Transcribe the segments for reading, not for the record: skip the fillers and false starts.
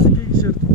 से की शर्त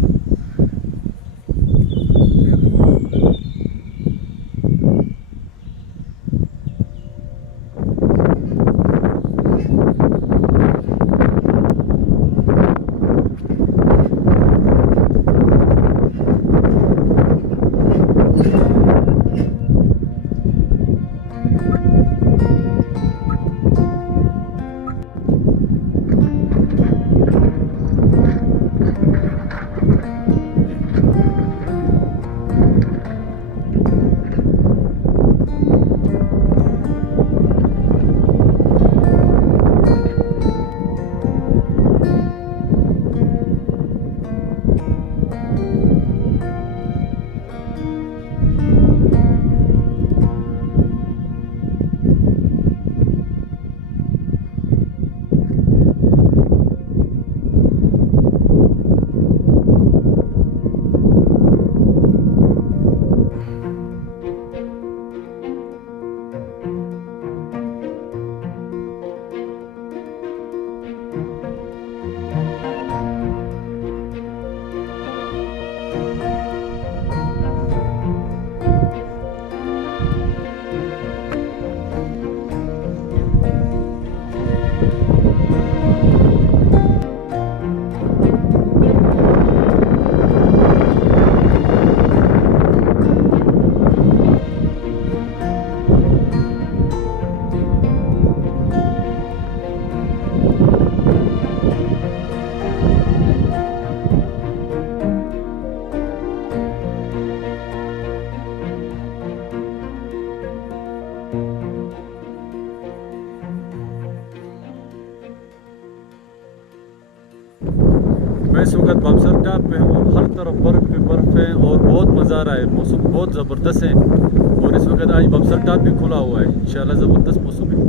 मैं इस वक्त बाबूसर टाप पे हूँ। हर तरफ बर्फ़ पे बर्फ़ है और बहुत मज़ा आ रहा है। मौसम बहुत ज़बरदस्त है और इस वक्त आज बाबूसर टाप भी खुला हुआ है। इंशाल्लाह ज़बरदस्त मौसम है।